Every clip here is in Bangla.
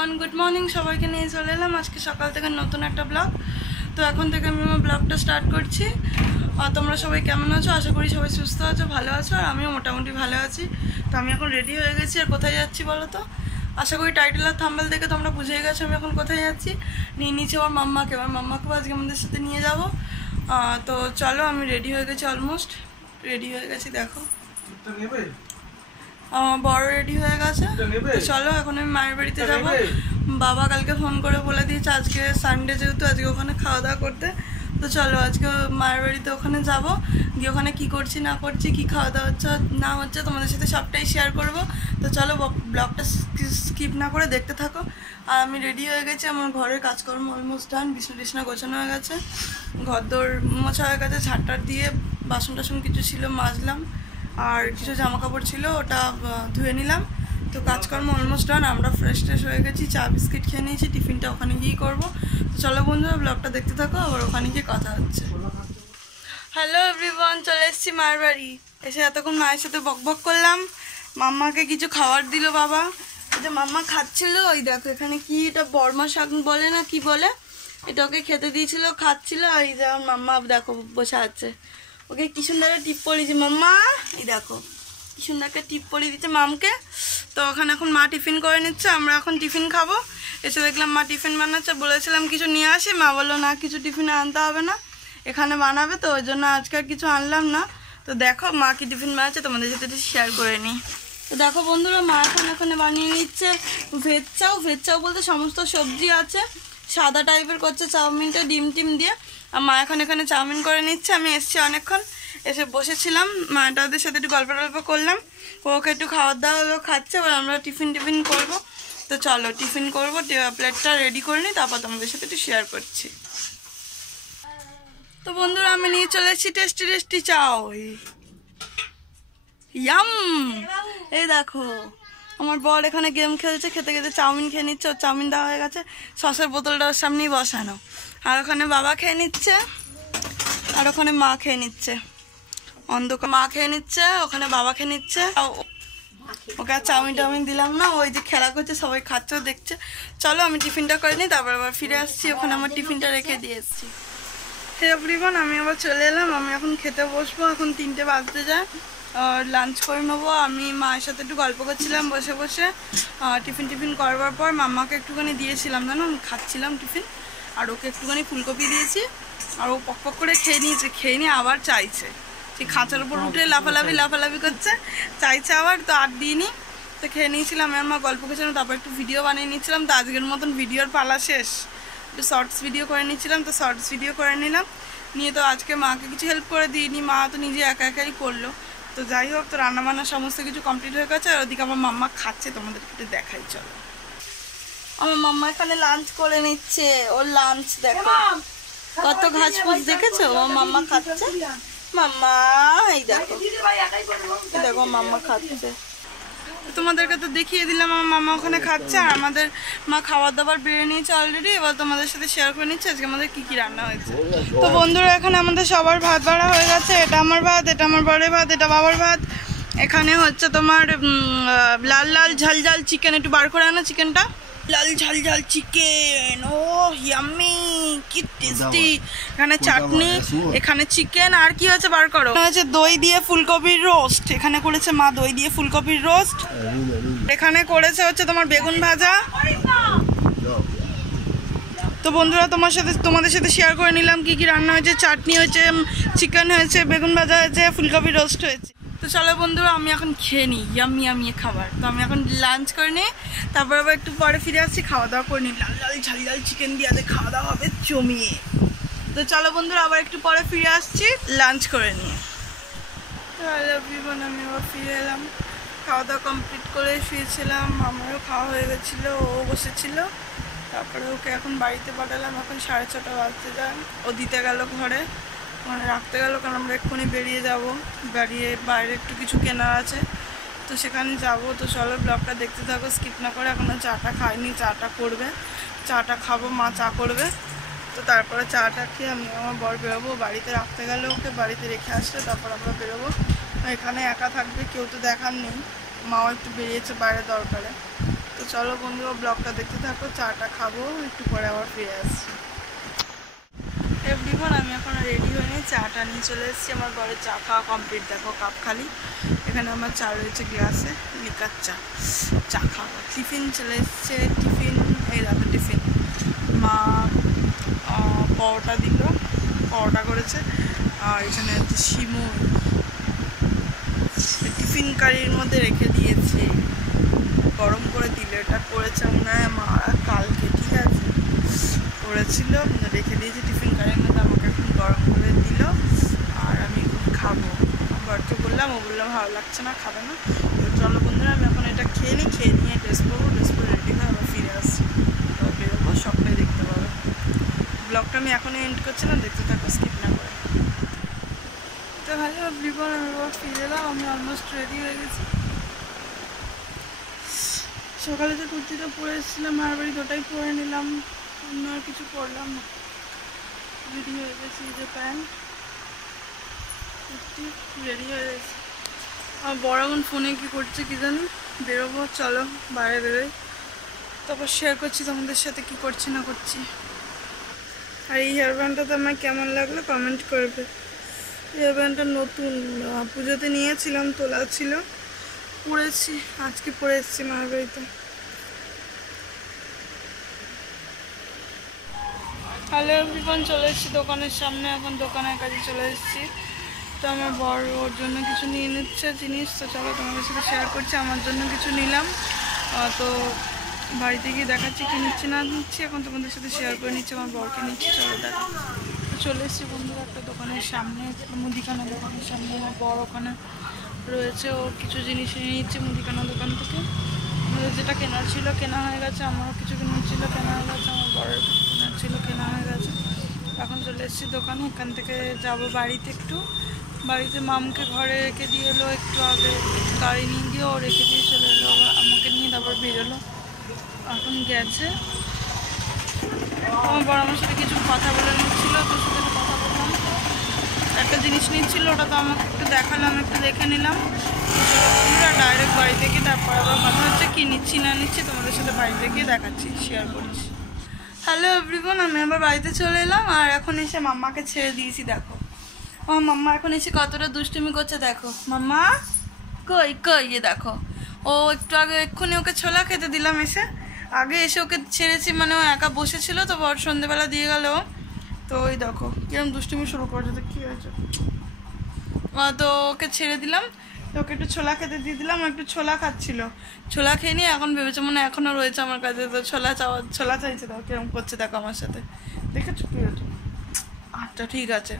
Everyone, good morning. সবাইকে নিয়ে চলে এলাম আজকে সকাল থেকে নতুন একটা ব্লগ। তো এখন থেকে আমি আমার ব্লগটা স্টার্ট করছি। আর তোমরা সবাই কেমন আছো? আশা করি সবাই সুস্থ আছো, ভালো আছো, আর আমিও মোটামুটি ভালো আছি। তো আমি এখন রেডি হয়ে গেছি। আর কোথায় যাচ্ছি বলো তো? আশা করি টাইটেল আর থাম্বনেল দেখে তোমরা বুঝেই গেছো আমি এখন কোথায় যাচ্ছি। নিয়ে নিয়েছি আমার মাম্মাকেও আজকে আমাদের সাথে নিয়ে যাবো। তো চলো, আমি রেডি হয়ে গেছি, অলমোস্ট রেডি হয়ে গেছি। দেখো আমার বড় রেডি হয়ে গেছে। তো চলো, এখন আমি মায়ের বাড়িতে যাব। বাবা কালকে ফোন করে বলে দিয়েছে আজকে সানডে, যেহেতু আজকে ওখানে খাওয়া দাওয়া করতে। তো চলো আজকে মায়ের বাড়িতে ওখানে যাব, গিয়ে ওখানে কী করছি না করছি, কী খাওয়া দাওয়া হচ্ছে না হচ্ছে তোমাদের সাথে সবটাই শেয়ার করব। তো চলো ব্লগটা স্কিপ না করে দেখতে থাকো। আর আমি রেডি হয়ে গেছি, আমার ঘরের কাজকর্ম অলমোস্ট ডান। বিছনা গোছানো হয়ে গেছে, ঘরদোর মোছা হয়ে গেছে, ঝাড়টার দিয়ে বাসন টাসন কিছু ছিল মাজলাম, আর কিছু জামা কাপড় ছিল ওটা ধুয়ে নিলাম। তো কাজকর্ম অলমোস্ট ডান। আমরা ফ্রেশ হয়ে গেছি, চা বিস্কিট খেয়ে নিয়েছি, টিফিনটা ওখানে গিয়েই করবো। তো চলো বন্ধুরা, ব্লগটা দেখতে থাকো, আবার ওখানে গিয়ে কথা হচ্ছে। হ্যালো এভরিওয়ান, চলে এসেছি মায়ের বাড়ি। এসে এতক্ষণ মায়ের সাথে বকবক করলাম। মাম্মাকে কিছু খাবার দিল বাবা। এটা মাম্মা খাচ্ছিল। ওই দেখো এখানে কি, এটা বর্মা শাক বলে না কি বলে, এটা ওকে খেতে দিয়েছিল, খাচ্ছিল। আর এই যে আমার মাম্মা দেখো বসে আছে, ওকে কি সুন্দর টিপ পরিয়েছে মাম্মা। এই দেখো কি সুন্দর একটা টিপ পরিয়ে দিচ্ছে মামকে। তো ওখানে এখন মা টিফিন করে নিচ্ছে, আমরা এখন টিফিন খাবো। এসে দেখলাম মা টিফিন বানাচ্ছে, বলেছিলাম কিছু নিয়ে আসি, মা বললো না কিছু টিফিনে আনতে হবে না, এখানে বানাবে। তো ওই জন্য আজকে আর কিছু আনলাম না। তো দেখো মা কি টিফিন বানাচ্ছে, তোমাদের সাথে শেয়ার করে নিই। তো দেখো বন্ধুরা, মা এখন এখানে বানিয়ে নিচ্ছে ভেজ চাউ বলতে সমস্ত সবজি আছে, সাদা টাইপের করছে চাউমিনটা ডিম টিম দিয়ে। আর মা এখন এখানে চাউমিন করে নিচ্ছে। আমি এসছি অনেকক্ষণ, এসে বসেছিলাম, মাটা ওদের সাথে একটু গল্প করলাম, ওকে একটু খাওয়ার দাওয়া হলো, খাচ্ছে। এবার আমরা টিফিন করবো। তো চলো টিফিন করবো, প্লেটটা রেডি করে নিই, তারপর তোমাদের সাথে একটু শেয়ার করছি। তো বন্ধুরা, আমি নিয়ে চলে এসেছি টেস্টি চাউ। ইয়াম! এই দেখো আমার বর এখানে গেম খেলছে, খেতে খেতে চাউমিন খেয়ে নিচ্ছে। ওর চাউমিন দেওয়া হয়ে গেছে, সসের বোতলটা ওর সামনেই বসানো। আর ওখানে বাবা খেয়ে নিচ্ছে, আর ওখানে মা খেয়ে নিচ্ছে। অন্ধকার মা খেয়ে নিচ্ছে, ওখানে বাবা খেয়ে নিচ্ছে। ওকে আর চাউমিন দিলাম না, ওই যে খেলা করছে, সবাই খাচ্ছে দেখছে। চলো আমি টিফিনটা করে নিই, তারপর আবার ফিরে আসছি। ওখানে আমার টিফিনটা রেখে দিয়ে এসছি। হে এভরিওয়ান, আমি আবার চলে এলাম। আমি এখন খেতে বসবো, এখন 3টে বাজতে যায়। আর লাঞ্চ করে নেবো। আমি মায়ের সাথে একটু গল্প করছিলাম বসে বসে। টিফিন করবার পর মাম্মাকে একটুখানি দিয়েছিলাম, জানো আমি খাচ্ছিলাম টিফিন, আর ওকে একটুখানি ফুলকপি দিয়েছি। আর ও পক করে খেয়ে নিয়েছে, খেয়ে নিয়ে আবার চাইছে, সেই খাঁচার উপর উঠে লাফালাফি করছে, চাইছে আবার। তো আর দিইনি, তো খেয়ে নিয়েছিলাম। আমি আমার গল্প করছিলাম, তারপর একটু ভিডিও বানিয়ে নিচ্ছিলাম। তো আজকের মতন ভিডিওর পালা শেষ, একটু শর্টস ভিডিও করে নিচ্ছিলাম। তো শর্টস ভিডিও করে নিলাম, নিয়ে তো আজকে মাকে কিছু হেল্প করে দিইনি, মা তো নিজে একাই করলো। তো যাই হোক, তো রান্নাবান্না সমস্ত কিছু কমপ্লিট হয়ে গেছে। আর ওদিকে আমার মাম্মা খাচ্ছে, তোমাদেরকে একটু দেখাই চলো। আমার মাম্মা এখানে লাঞ্চ করে নিচ্ছে, ওর লাঞ্চ দেখো কত ঘাস ফুস দেখেছো। আমার মাম্মা খাচ্ছে, মাম্মা এই দেখো মাম্মা খাচ্ছে। তোমাদেরকে তো দেখিয়ে দিলাম আমার মামা ওখানে খাচ্ছে, আর আমাদের মা খাবার দাবার বেড়ে নিয়েছে অলরেডি। এবার তোমাদের সাথে শেয়ার করে নিচ্ছে আজকে আমাদের কি রান্না হয়েছে। তো বন্ধুরা, এখানে আমাদের সবার ভাত বাড়া হয়ে গেছে। এটা আমার ভাত, এটা আমার বরের ভাত, এটা বাবার ভাত। এখানে হচ্ছে তোমার লাল ঝাল চিকেন, একটু বার করে আনো চিকেনটা। লাল ঝাল চিকেন, ও ইয়াম্মি, কি টেস্টি। এখানে চাটনি, এখানে চিকেন, আর কি হচ্ছে বার করো। হচ্ছে দই দিয়ে ফুলকপির রোস্ট, এখানে করেছে মা দই দিয়ে ফুলকপির রোস্ট। এখানে করেছে হচ্ছে তোমার বেগুন ভাজা। তো বন্ধুরা, তোমাদের সাথে শেয়ার করে নিলাম কি রান্না হয়েছে। চাটনি হয়েছে, চিকেন হয়েছে, বেগুন ভাজা হয়েছে, ফুলকপির রোস্ট হয়েছে। তো চলো বন্ধুরা, আমি এখন খেয়ে নিই ইয়াম্মি খাবার। তো আমি এখন লাঞ্চ করে নিই, তারপর আবার একটু পরে ফিরে আসছি, খাওয়া দাওয়া করে নিই। লাল ঝাল চিকেন দিয়ে আজকে খাওয়া দাওয়া হবে জমিয়ে। তো চলো বন্ধুরা, আবার একটু পরে ফিরে আসছি লাঞ্চ করে নিয়ে। হ্যালো এভরিওয়ান, আমি আবার ফিরে এলাম। খাওয়া দাওয়া কমপ্লিট করে শুয়েছিলাম, আমারও খাওয়া হয়ে গেছিলো, ও বসেছিল। তারপরে ওকে এখন বাড়িতে পাঠালাম, এখন 6:30 বাজতে যায়। ও দিতে গেল ঘরে, মানে রাখতে গেল, কারণ আমরা এক্ষুনি বেরিয়ে যাব। বাইরে একটু কিছু কেনার আছে, তো সেখানে যাব। তো চলো ব্লগটা দেখতে থাকো স্কিপ না করে। এখনও চাটা খাইনি, চাটা করবে, চাটা খাবো, মা চা করবে। তো তারপরে চাটা খেয়ে আমি আমার বর বেরোবো। বাড়িতে রাখতে গেলে ওকে, বাড়িতে রেখে আসলে তারপর আমরা বেরোবো। এখানে একা থাকবে, কেউ তো দেখার নেই, মাও একটু বেরিয়েছে বাইরে দরকারে। তো তো চলো বন্ধুরা ব্লগটা দেখতে থাকো, চাটা খাবো, একটু পরে আবার ফিরে আসছি। এভরিওয়ান, আমি এখন রেডি হয়ে নিয়ে চাটা নিয়ে চলে এসেছি। আমার ঘরে চা খাওয়া কমপ্লিট, দেখো কাপ খালি। এখানে আমার চা রয়েছে গ্লাসে, লিকার চা। চা খাওয়া টিফিন চলে এসছে, টিফিন এই দেখো টিফিন। মা পরোটা দিল, পরোটা করেছে। আর এখানে হচ্ছে শিমুল টিফিন কারির মধ্যে রেখে দিয়েছে, গরম করে দিল। এটা করেছে মনে হয় মা কালকে, ঠিক আছে, করেছিল, রেখে দিয়েছে টিফিন কারির মধ্যে। আমাকে এখন গরম করে দিল আর আমি এখন খাবো। বরকে বললাম, ও বললাম ভালো লাগছে না, খাবে না। তো চলো বন্ধুরা, আমি এখন এটা খেয়ে নিই, খেয়ে নিয়ে ড্রেস পরবো, ড্রেস পরে রেডি হয়ে আবার ফিরে আসছি। তো বেরোবো, সবটাই দেখতে পাবো। ব্লগটা আমি এখনই এন্ড করছি না, দেখতে থাকো স্কিপ না করে। তো হ্যালো এভরিওয়ান, আমি এবার ফিরে এলাম। আমি অলমোস্ট রেডি হয়ে গেছি। সকালে যে কুর্তিটা পরে এসেছিলাম মার বাড়ি, ওটাই পরে নিলাম, অন্য আর কিছু পরলাম না। রেডি হয়ে গেছি, যে প্যান্ট কুর্তি রেডি হয়ে গেছি। আমার বড় এখন ফোনে কী করছে কি জানি, বেরোবো, চলো বাইরে বেরোই, তারপর শেয়ার করছি তোমাদের সাথে কি করছি না করছি। আর এই হেয়ার ব্যান্ডটা তো আমার কেমন লাগলো কমেন্ট করবে। হেয়ার ব্যান্ডটা নতুন, পুজোতে নিয়েছিলাম, তোলা ছিল, পরেছি, আজকে পরে এসেছি মার বাড়িতে। হ্যালো এভরিওয়ান, চলে এসেছি দোকানের সামনে, এখন দোকানের কাছে চলে এসেছি। তো আমার বড় ওর জন্য কিছু নিয়ে নিচ্ছে জিনিস, তো চলো তোমাদের সাথে শেয়ার করছি। আমার জন্য কিছু নিলাম, তো বাড়িতে গিয়ে দেখাচ্ছি কি নিচ্ছি না নিচ্ছি, এখন তোমাদের সাথে শেয়ার করে নিচ্ছি আমার বরকে নিচ্ছি। চলো দেখো, চলে এসেছি বন্ধুরা একটা দোকানের সামনে, মুদিখানা দোকানের সামনে। আমার বড় ওখানে রয়েছে, ও কিছু জিনিস নিয়ে নিচ্ছে মুদিখানা দোকান থেকে। আমাদের যেটা কেনার ছিল কেনা হয়ে গেছে, আমারও কিছু কেনার ছিল কেনা হয়ে গেছে, আমার বড়ের কেনার ছিল কেনা হয়ে গেছে। এখন চলে এসেছি দোকানে, এখান থেকে যাব বাড়িতে। একটু বাড়িতে মামকে ঘরে রেখে দিয়ে এলো একটু আগে, গাড়ি নিয়ে গিয়ে ও রেখে দিয়ে চলে এলো, আমাকে নিয়ে তারপর বেরোলো, এখন গেছে। আমার বড় আমার সাথে কিছু কথা বলে নিচ্ছিল, তোর সাথে কথা বললাম, একটা জিনিস নিচ্ছিল, ওটা তো আমাকে একটু দেখালাম, একটু দেখে নিলাম। ডাইরেক্ট বাড়িতে গিয়ে তারপর আবার কথা হচ্ছে কি নিচ্ছি না নিচ্ছি, তোমাদের সাথে বাড়িতে গিয়ে দেখাচ্ছি, শেয়ার করছি। হ্যালো এভরিওয়ান, আমি আবার বাড়িতে চলে এলাম আর এখন এসে মাম্মাকে ছেড়ে দিয়েছি। দেখো আমার মাম্মা এখন এসে কতটা দুষ্টুমি করছে, দেখো মাম্মা কই কই, এ দেখো ও একটু আগে এক্ষুনি ওকে ছোলা খেতে দিলাম, এসে আগে এসে ওকে ছেড়েছি, মানে ও একা বসেছিল তো, বর সন্ধ্যেবেলা দিয়ে গেল। তো ওই দেখো কিরম দুষ্টুমি শুরু করছে, তো কী হয়েছে, তো ওকে ছেড়ে দিলাম, তো ওকে একটু ছোলা খেতে দিয়ে দিলাম, একটু ছোলা খাচ্ছিল, ছোলা খেয়ে নিয়ে এখন ভেবেছে মনে এখনও রয়েছে আমার কাছে, তো ছোলা চাইছে, দেখো কিরম করছে, দেখো আমার সাথে, দেখেছো কি হয়েছে। আচ্ছা ঠিক আছে,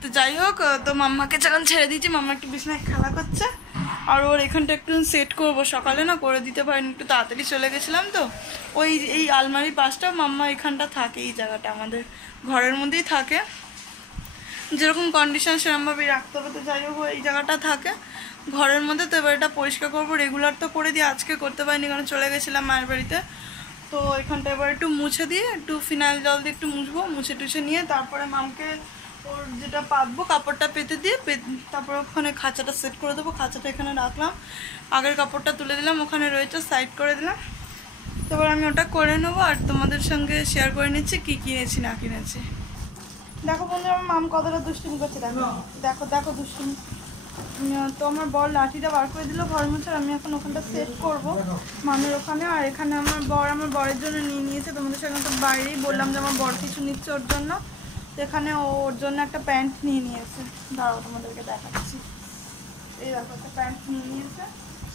তো যাই হোক, তো মাম্মাকে যখন ছেড়ে দিয়েছি, মাম্মা একটু বিছানায় খেলা করছে, আর ওর এখানটা একটু সেট করবো, সকালে না করে দিতে পারিনি, একটু তাড়াতাড়ি চলে গেছিলাম তো। ওই এই আলমারির পাশটা মাম্মা এখানটা থাকে, এই জায়গাটা আমাদের ঘরের মধ্যেই থাকে, যেরকম কন্ডিশন সেরকমভাবেই রাখতে হবে। তো যাই হোক এই জায়গাটা থাকে ঘরের মধ্যে, তো এবার এটা পরিষ্কার করবো, রেগুলার তো করে দিয়ে আজকে করতে পারিনি কারণ চলে গেছিলাম মায়ের বাড়িতে। তো এখানটা এবার একটু মুছে দিয়ে, একটু ফিনাইল জল দিয়ে একটু মুছবো, মুছে টুছে নিয়ে তারপরে মামকে ওর যেটা পাতবো কাপড়টা পেতে দিয়ে, তারপর ওখানে খাঁচাটা সেট করে দেবো। খাঁচাটা এখানে রাখলাম, আগের কাপড়টা তুলে দিলাম, ওখানে রয়েছে সাইড করে দিলাম। তারপর আমি ওটা করে নেবো আর তোমাদের সঙ্গে শেয়ার করে নিচ্ছি কী কিনেছি না কিনেছি। দেখো বন্ধুরা আমার মাম কতটা দুষ্টুমি করছে, দেখো দেখো দেখো দুষ্টুমি। তো আমার বর লাঠিটা বার করে দিল ঘর মোছার, আমি এখন ওখানটা সেট করবো মামের ওখানে। আর এখানে আমার বরের জন্য নিয়ে নিয়েছে, তোমাদের সঙ্গে তো বাইরেই বললাম যে আমার বর কিছু নিচ্ছে ওর জন্য, তো এখানে ওর জন্য একটা প্যান্ট নিয়ে নিয়েছে, দাঁড়াও তোমাদেরকে দেখাচ্ছি। এই দেখো একটা প্যান্ট নিয়ে নিয়েছে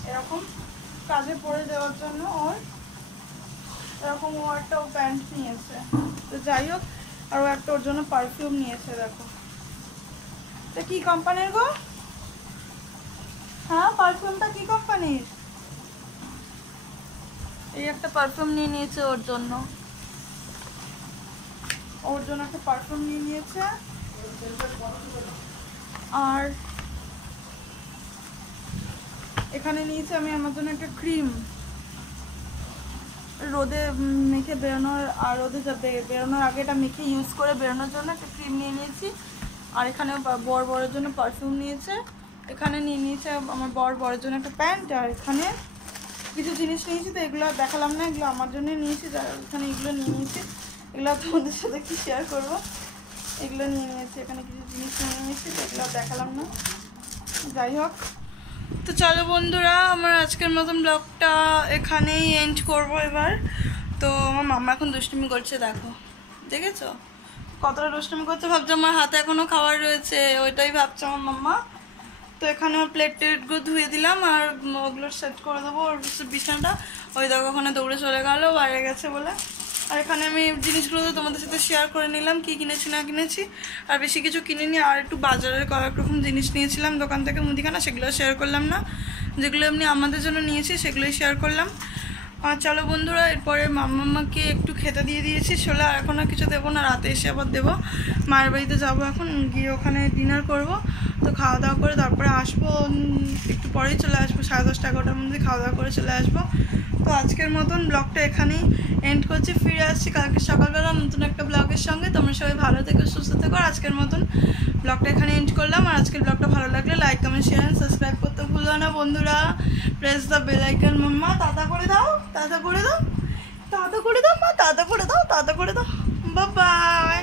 এরকম কাজে পরে যাওয়ার জন্য, এরকম ও একটা প্যান্ট নিয়েছে। তো যাই হোক, আর ও একটা ওর জন্য পারফিউম নিয়েছে, দেখো তো কি কোম্পানির গো, হ্যাঁ পারফিউমটা কি কোম্পানির, এই একটা পারফিউম নিয়ে নিয়েছে ওর জন্য একটা পারফিউম নিয়ে নিয়েছে। আর এখানে নিয়েছে আমি আমার জন্য একটা ক্রিম, রোদে মেখে বেরোনোর, আর রোদে যাতে বেরোনোর আগে এটা মেখে ইউজ করে বেরোনোর জন্য একটা ক্রিম নিয়ে নিয়েছি। আর এখানে বরের জন্য পারফিউম নিয়েছে, এখানে নিয়ে নিয়েছে আমার বরের জন্য একটা প্যান্ট, আর এখানে কিছু জিনিস নিয়েছি, তো এগুলো দেখালাম না, এগুলো আমার জন্যই নিয়েছি, যার এখানে এগুলো নিয়ে নিয়েছি, এগুলো তোমাদের সাথে কি শেয়ার করবো। এগুলো নিয়ে নিয়েছি, এখানে কিছু জিনিস নিয়ে নিয়েছি, তো এগুলো দেখালাম না। যাই হোক, তো চলো বন্ধুরা, আমার আজকের মতন ব্লগটা এখানেই এন্ড করবো এবার। তো আমার মাম্মা এখন দুষ্টুমি করছে, দেখো, দেখেছো কতটা দুষ্টুমি করছে। ভাবছো আমার হাতে এখনো খাবার রয়েছে, ওইটাই ভাবছে আমার মাম্মা। তো এখানে ওর প্লেট টেটগুলো ধুয়ে দিলাম আর ওগুলো সেট করে দেবো ওর বিছানাটা। ওই দেখো ওখানে দৌড়ে চলে গেল বাইরে গেছে বলে। আর এখানে আমি জিনিসগুলো তো তোমাদের সাথে শেয়ার করে নিলাম, কি কিনেছি না কিনেছি। আর বেশি কিছু কিনিনি, আর একটু বাজারের কয়েক রকম জিনিস নিয়েছিলাম দোকান থেকে মুদিখানা, সেগুলো শেয়ার করলাম না। যেগুলো এমনি আমাদের জন্য নিয়েছি সেগুলোই শেয়ার করলাম। আর চলো বন্ধুরা, এরপরে মাম্মাকে একটু খেতে দিয়ে দিয়েছি ছোলা, আর এখন আর কিছু দেবো না, রাতে এসে আবার দেবো। মায়ের বাড়িতে যাবো এখন, গিয়ে ওখানে ডিনার করব। তো খাওয়া দাওয়া করে তারপরে আসবো, একটু পরেই চলে আসবো, 10:30 11টার মধ্যে খাওয়া দাওয়া করে চলে আসবো। তো আজকের মতন ব্লগটা এখানেই এন্ড করছি, ফিরে আসছি কালকে সকালবেলা নতুন একটা ব্লগের সঙ্গে। তোমরা সবাই ভালো থেকো, সুস্থ থেকো। আজকের মতন ব্লগটা এখানে এন্ড করলাম। আর আজকের ব্লগটা ভালো লাগলে like comment share and subscribe করতে ভুলো না বন্ধুরা। Press the bell icon. মাম্মা টাটা করে দাও, টাটা করে দাও, টাটা করে দাও মা, টাটা করে দাও, টাটা করে দাও। Bye bye.